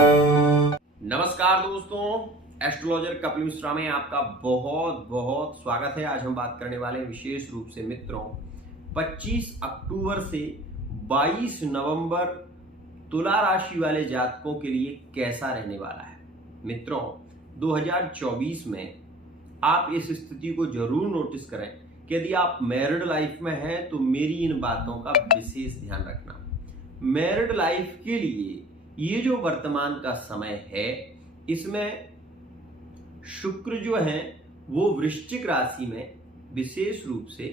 नमस्कार दोस्तों, एस्ट्रोलॉजर कपिल मिश्रा में आपका बहुत बहुत स्वागत है। आज हम बात करने वाले हैं विशेष रूप से मित्रों 25 अक्टूबर से 22 नवंबर तुला राशि वाले जातकों के लिए कैसा रहने वाला है। मित्रों 2024 में आप इस स्थिति को जरूर नोटिस करें कि यदि आप मैरिड लाइफ में हैं तो मेरी इन बातों का विशेष ध्यान रखना। मैरिड लाइफ के लिए ये जो वर्तमान का समय है इसमें शुक्र जो है वो वृश्चिक राशि में विशेष रूप से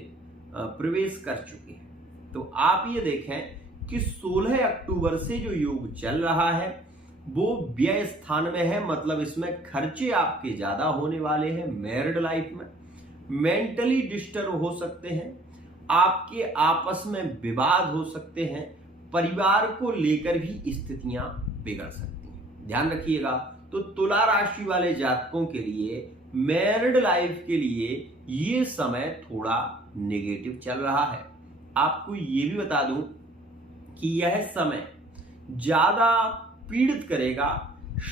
प्रवेश कर चुके हैं। तो आप ये देखें कि 16 अक्टूबर से जो योग चल रहा है वो व्यय स्थान में है, मतलब इसमें खर्चे आपके ज्यादा होने वाले हैं। मैरिड लाइफ में मेंटली डिस्टर्ब हो सकते हैं, आपके आपस में विवाद हो सकते हैं, परिवार को लेकर भी स्थितियां बिगड़ सकती हैं। ध्यान रखिएगा। तो तुला राशि वाले जातकों के लिए मैरिड लाइफ के लिए ये समय थोड़ा नेगेटिव चल रहा है। आपको ये भी बता दूं कि यह समय ज्यादा पीड़ित करेगा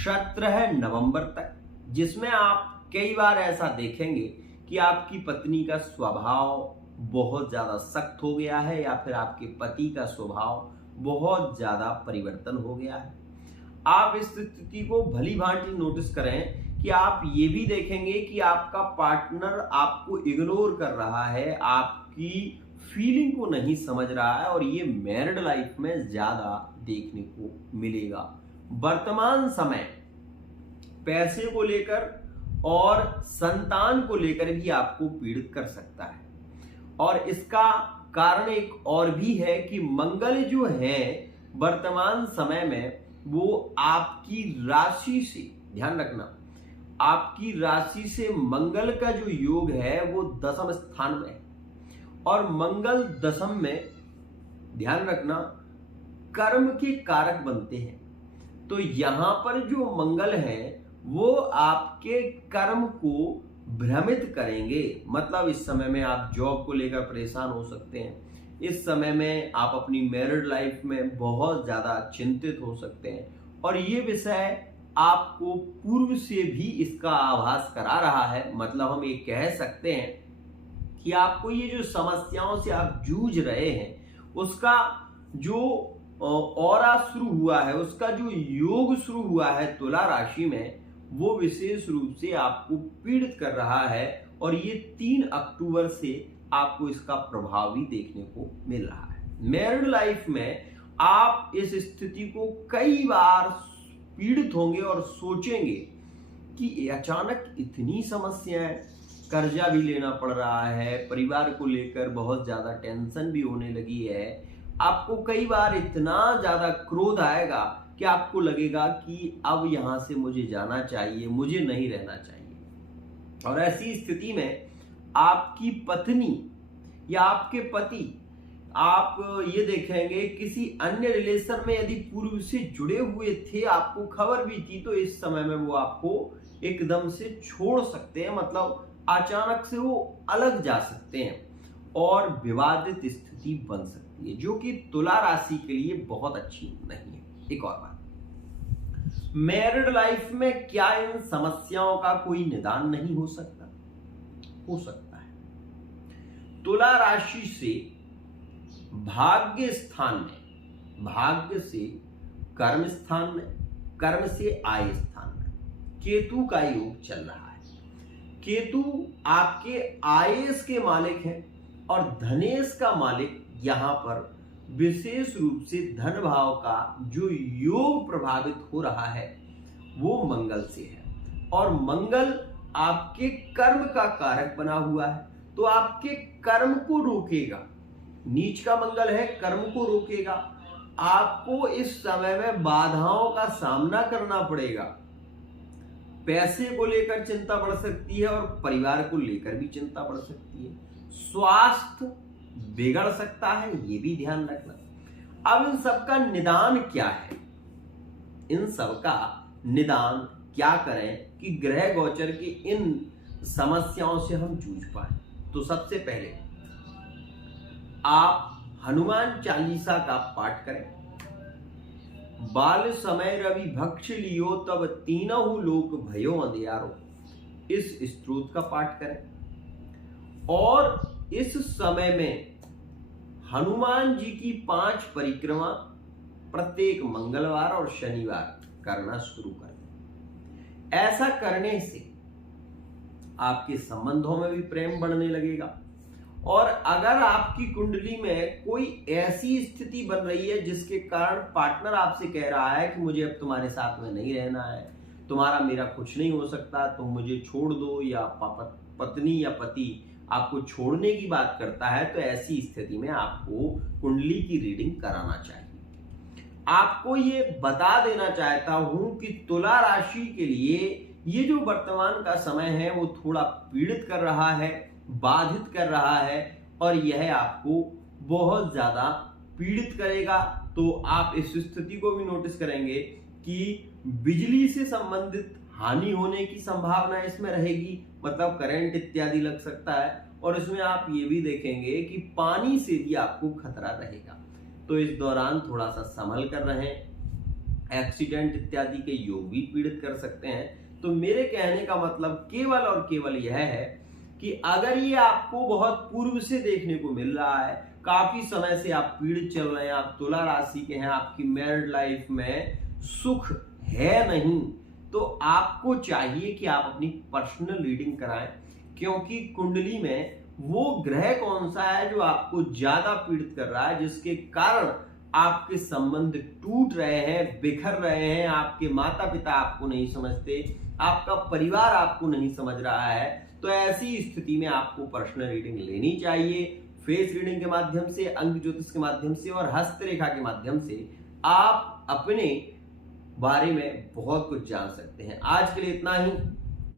17 नवंबर तक, जिसमें आप कई बार ऐसा देखेंगे कि आपकी पत्नी का स्वभाव बहुत ज्यादा सख्त हो गया है या फिर आपके पति का स्वभाव बहुत ज्यादा परिवर्तन हो गया है। आप इस स्थिति को भली भांति नोटिस करें कि आप ये भी देखेंगे कि आपका पार्टनर आपको इग्नोर कर रहा है, आपकी फीलिंग को नहीं समझ रहा है, और ये मैरिड लाइफ में ज्यादा देखने को मिलेगा। वर्तमान समय पैसे को लेकर और संतान को लेकर भी आपको पीड़ित कर सकता है, और इसका कारण एक और भी है कि मंगल जो है वर्तमान समय में वो आपकी राशि से, ध्यान रखना, आपकी राशि से मंगल का जो योग है वो 10वें स्थान में है, और मंगल 10 में, ध्यान रखना, कर्म के कारक बनते हैं। तो यहां पर जो मंगल है वो आपके कर्म को भ्रमित करेंगे। मतलब इस समय में आप जॉब को लेकर परेशान हो सकते हैं, इस समय में आप अपनी मैरिड लाइफ में बहुत ज्यादा चिंतित हो सकते हैं, और ये विषय आपको पूर्व से भी इसका आभास करा रहा है। मतलब हम ये कह सकते हैं कि आपको ये जो समस्याओं से आप जूझ रहे हैं उसका जो ऑरा शुरू हुआ है, उसका जो योग शुरू हुआ है तुला राशि में, वो विशेष रूप से आपको पीड़ित कर रहा है, और ये 3 अक्टूबर से आपको इसका प्रभाव भी देखने को मिल रहा है। मैरिड लाइफ में आप इस स्थिति को कई बार पीड़ित होंगे और सोचेंगे कि अचानक इतनी समस्याएं, कर्जा भी लेना पड़ रहा है, परिवार को लेकर बहुत ज्यादा टेंशन भी होने लगी है। आपको कई बार इतना ज्यादा क्रोध आएगा कि आपको लगेगा कि अब यहां से मुझे जाना चाहिए, मुझे नहीं रहना चाहिए। और ऐसी स्थिति में आपकी पत्नी या आपके पति, आप ये देखेंगे किसी अन्य रिलेशन में यदि पूर्व से जुड़े हुए थे, आपको खबर भी थी, तो इस समय में वो आपको एकदम से छोड़ सकते हैं। मतलब अचानक से वो अलग जा सकते हैं और विवादित स्थिति बन सकती है, जो कि तुला राशि के लिए बहुत अच्छी नहीं है। एक और बात, मैरिड लाइफ में क्या इन समस्याओं का कोई निदान नहीं हो सकता? हो सकता है। तुला राशि से भाग्य स्थान में, भाग्य से कर्म स्थान में, कर्म से आय स्थान में केतु का योग चल रहा है। केतु आपके आयस के मालिक हैं, और धनेश का मालिक यहां पर विशेष रूप से धन भाव का जो योग प्रभावित हो रहा है वो मंगल से है, और मंगल आपके कर्म का कारक बना हुआ है, तो आपके कर्म को रोकेगा। नीच का मंगल है, कर्म को रोकेगा। आपको इस समय में बाधाओं का सामना करना पड़ेगा। पैसे को लेकर चिंता बढ़ सकती है और परिवार को लेकर भी चिंता बढ़ सकती है। स्वास्थ्य बिगड़ सकता है, ये भी ध्यान रखना। अब इन सब का निदान क्या है? इन सब का निदान क्या करें कि ग्रह गोचर की इन समस्याओं से हम जूझ पाए? तो सबसे पहले आप हनुमान चालीसा का पाठ करें। बाल समय रवि भक्ष लियो तब तीनहु लोक भयो अंधियारो। इस स्तोत्र का पाठ करें और इस समय में हनुमान जी की 5 परिक्रमा प्रत्येक मंगलवार और शनिवार करना शुरू करें। ऐसा करने से आपके संबंधों में भी प्रेम बढ़ने लगेगा। और अगर आपकी कुंडली में कोई ऐसी स्थिति बन रही है जिसके कारण पार्टनर आपसे कह रहा है कि मुझे अब तुम्हारे साथ में नहीं रहना है, तुम्हारा मेरा कुछ नहीं हो सकता, तुम मुझे छोड़ दो, या पत्नी या पति आपको छोड़ने की बात करता है, तो ऐसी स्थिति में आपको कुंडली की रीडिंग कराना चाहिए। आपको ये बता देना चाहता हूं कि तुला राशि के लिए ये जो वर्तमान का समय है वो थोड़ा पीड़ित कर रहा है, बाधित कर रहा है, और यह आपको बहुत ज्यादा पीड़ित करेगा। तो आप इस स्थिति को भी नोटिस करेंगे कि बिजली से संबंधित हानि होने की संभावना इसमें रहेगी, मतलब करंट इत्यादि लग सकता है। और इसमें आप ये भी देखेंगे कि पानी से भी आपको खतरा रहेगा। तो इस दौरान थोड़ा सा संभल कर रहें। एक्सीडेंट इत्यादि के योग भी पीड़ित कर सकते हैं। तो मेरे कहने का मतलब केवल और केवल यह है कि अगर ये आपको बहुत पूर्व से देखने को मिल रहा है, काफी समय से आप पीड़ित चल रहे हैं, आप तुला राशि के हैं, आपकी मैरिड लाइफ में सुख है नहीं, तो आपको चाहिए कि आप अपनी पर्सनल रीडिंग कराएं। क्योंकि कुंडली में वो ग्रह कौन सा है जो आपको ज्यादा पीड़ित कर रहा है, जिसके कारण आपके संबंध टूट रहे हैं, बिखर रहे हैं, आपके माता पिता आपको नहीं समझते, आपका परिवार आपको नहीं समझ रहा है। तो ऐसी स्थिति में आपको पर्सनल रीडिंग लेनी चाहिए। फेस रीडिंग के माध्यम से, अंक ज्योतिष के माध्यम से और हस्तरेखा के माध्यम से आप अपने बारे में बहुत कुछ जान सकते हैं। आज के लिए इतना ही।